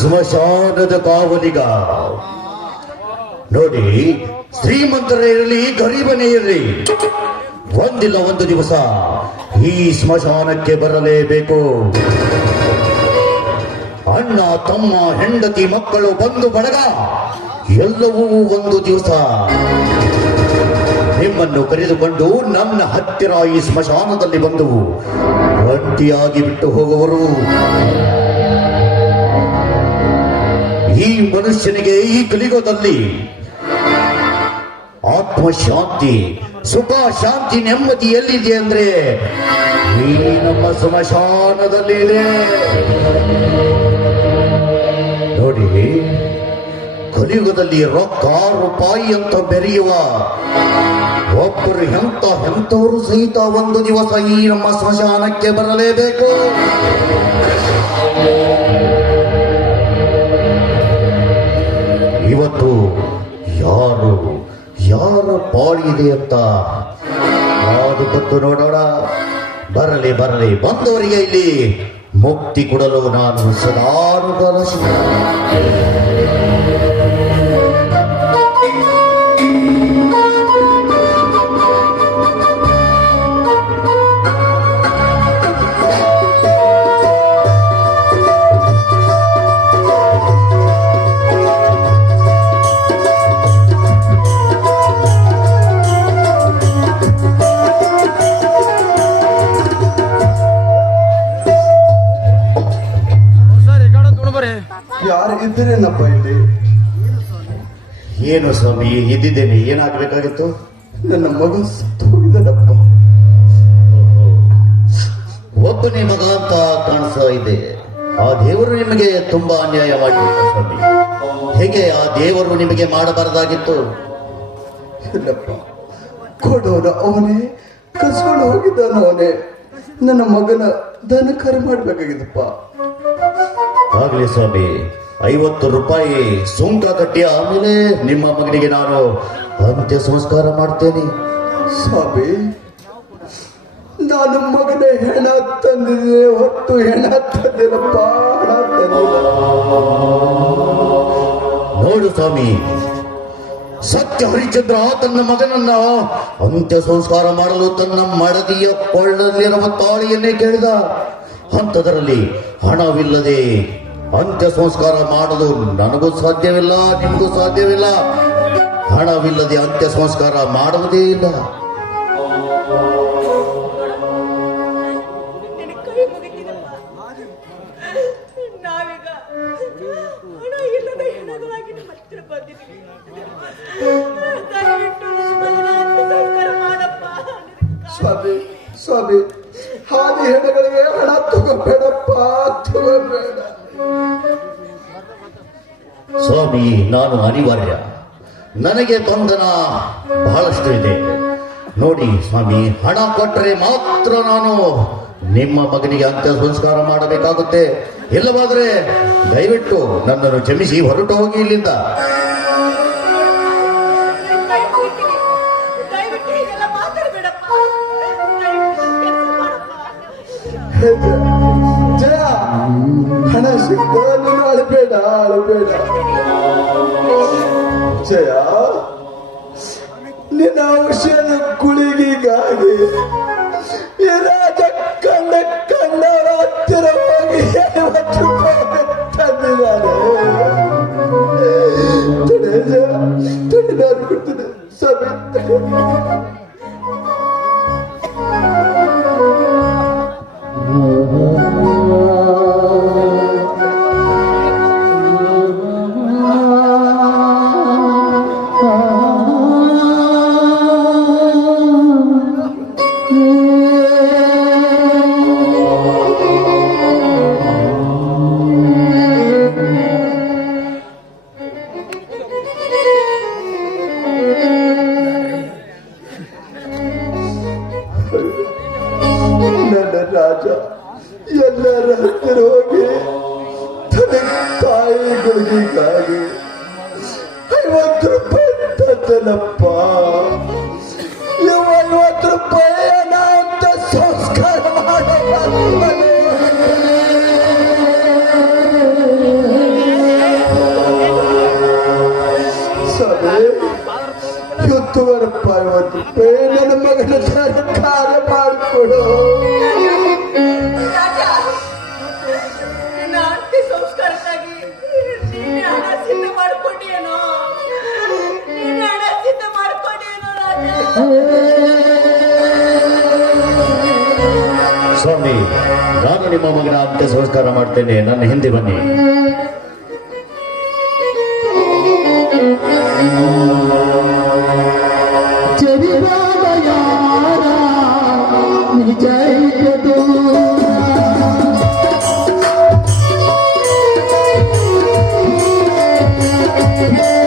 ಸ್ಮಶಾನದ ಕಾವಲಿಗ. ನೋಡಿ, ಶ್ರೀಮಂತರೇ ಇರಲಿ, ಗರೀಬನೇ ಇರಲಿ, ಒಂದಿಲ್ಲ ಒಂದು ದಿವಸ ಈ ಸ್ಮಶಾನಕ್ಕೆ ಬರಲೇಬೇಕು. ಅಣ್ಣ, ತಮ್ಮ, ಹೆಂಡತಿ, ಮಕ್ಕಳು ಬಂದು ಬಳಗ, ಎಲ್ಲವೂ ಒಂದು ದಿವಸ ನಿಮ್ಮನ್ನು ಕರೆದುಕೊಂಡು ನನ್ನ ಹತ್ತಿರ ಈ ಸ್ಮಶಾನದಲ್ಲಿ ಬಂದವು ಒಂಟಿಯಾಗಿ ಬಿಟ್ಟು ಹೋಗುವರು. ಈ ಮನುಷ್ಯನಿಗೆ ಈ ಕಲಿಗದಲ್ಲಿ ಆತ್ಮಶಾಂತಿ ಸುಖ ಶಾಂತಿ ನೆಮ್ಮದಿ ಎಲ್ಲಿದೆ ಅಂದ್ರೆ ಈ ನಮ್ಮ ಸ್ಮಶಾನದಲ್ಲಿ ಇದೆ. ನೋಡಿ, ಕಲಿಯುಗದಲ್ಲಿ ರೊಕ್ಕ ರೂಪಾಯಿ ಅಂತ ಬೆರೆಯುವ ಒಬ್ಬರು ಎಂತ ಎಂತವರು ಸಹಿತ ಒಂದು ದಿವಸ ಈ ನಮ್ಮ ಸ್ಮಶಾನಕ್ಕೆ ಬರಲೇಬೇಕು? ಇವತ್ತು ಯಾರು, ಯಾರ ಪಾಳಿದೆ ಅಂತ? ಯಾವುದು ಗೊತ್ತು ನೋಡೋಣ. ಬರಲಿ ಬರಲಿ. ಬಂದವರಿಗೆ ಇಲ್ಲಿ ಮುಕ್ತಿ ಕೊಡಲು ನಾನು ಸದಾನುಕಾಲ ಏನು ಸ್ವಾಮಿ ಇದ್ದಿದ್ದೇನೆ ಏನಾಗಬೇಕಾಗಿತ್ತು? ನನ್ನ ಮಗ ಸತ್ತು ಹೋಗಿದ್ದಾನಪ್ಪ ಒಬ್ಬನೇ ಮಗ ಅಂತ ಕಾಣಿಸ್ತಾ ಇದೆ. ಆ ದೇವರು ನಿಮಗೆ ತುಂಬಾ ಅನ್ಯಾಯ ಮಾಡಿಬಿಟ್ಟ ಸ್ವಾಮಿ. ಹೇಗೆ ಆ ದೇವರು ನಿಮಗೆ ಮಾಡಬಾರದಾಗಿತ್ತು? ಇಲ್ಲಪ್ಪ ಕೊಡೋನ ಅವನೇ ಕಸ್ಕೊಂಡು ಹೋಗಿದ್ದಾನ ಅವನೇ. ನನ್ನ ಮಗನ ದನ ಕರೆ ಮಾಡ್ಬೇಕಾಗಿದ್ದಪ್ಪ ಆಗ್ಲಿ ಸ್ವಾಮಿ ಐವತ್ತು ರೂಪಾಯಿ ಸುಂಕ ಕಟ್ಟಿ ಆಮೇಲೆ ನಿಮ್ಮ ಮಗನಿಗೆ ನಾನು ಅಂತ್ಯ ಸಂಸ್ಕಾರ ಮಾಡ್ತೇನೆ. ಸ್ವಾಮಿ ನಾನು ಮಗನ ಹೆಣ ತಂದಿದೆ ಹೊತ್ತು ಹೆಣ ತಂದಿರಪ್ಪ. ನೋಡು ಸ್ವಾಮಿ ಸತ್ಯ ಹರಿಚಂದ್ರ ತನ್ನ ಮಗನನ್ನ ಅಂತ್ಯ ಸಂಸ್ಕಾರ ಮಾಡಲು ತನ್ನ ಮಡದಿಯ ಕೊಳ್ಳಲ್ಲಿರುವ ತಾಳಿಯನ್ನೇ ಕೇಳಿದ. ಅಂಥದರಲ್ಲಿ ಹಣವಿಲ್ಲದೆ ಅಂತ್ಯ ಸಂಸ್ಕಾರ ಮಾಡಲು ನನಗೂ ಸಾಧ್ಯವಿಲ್ಲ ನಿಮಗೂ ಸಾಧ್ಯವಿಲ್ಲ. ಹಣವಿಲ್ಲದೆ ಅಂತ್ಯ ಸಂಸ್ಕಾರ ಮಾಡುವುದೇ ಇಲ್ಲ. ಸ್ವಾಮಿ ಸ್ವಾಮಿ ಹಾದಿ ಹೆಣಗಳಿಗೆ ಹಣ ತಗೋಬೇಡಪ್ಪ ತಗೋಬೇಡ. ಸ್ವಾಮಿ ನಾನು ಅನಿವಾರ್ಯ. ನನಗೆ ಬಂಧನ ಬಹಳಷ್ಟು ಇದೆ. ನೋಡಿ ಸ್ವಾಮಿ ಹಣ ಕೊಟ್ಟರೆ ಮಾತ್ರ ನಾನು ನಿಮ್ಮ ಮಗನಿಗೆ ಅಂತ್ಯ ಸಂಸ್ಕಾರ ಮಾಡಬೇಕಾಗುತ್ತೆ. ಇಲ್ಲವಾದ್ರೆ ದಯವಿಟ್ಟು ನನ್ನನ್ನು ಕ್ಷಮಿಸಿ ಹೊರಟು ಹೋಗಿ ಇಲ್ಲಿಂದ. Thank ಮುಗಿತೀನಿ ಹಣ ಸಿಕ್ಕ ನೀನು ಅಳಬೇಡ ಅಳಬೇಡ ಜಯ, ನಿನ್ನ ಔಷಧ ಕುಳಿಗಿಗಾಗಿ ರಾಜ ಕಂಡ ಕಂಡವರ ಹತ್ತಿರ ಹೋಗಿ ಐವತ್ತು ರೂಪಾಯಿ ತಂದಿದ್ದಾನೆ. ತಡೆ ರಾಜ ಎಲ್ಲರ ಹತ್ತಿರ ಹೋಗಿ ತನ್ನ ತಾಯಿಗಳಿಗಾಗಿ ಐವತ್ತು ರೂಪಾಯಿ ತಂದನಪ್ಪ. Hallelujah. ಸ್ವಾಮಿ ನಾನು ನಿಮ್ಮ ಮಗನ ಅಂತ್ಯ ಸಂಸ್ಕಾರ ಮಾಡ್ತೇನೆ. ನನ್ನ ಹಿಂದೆ ಬನ್ನಿ. ಹಸನಾಗ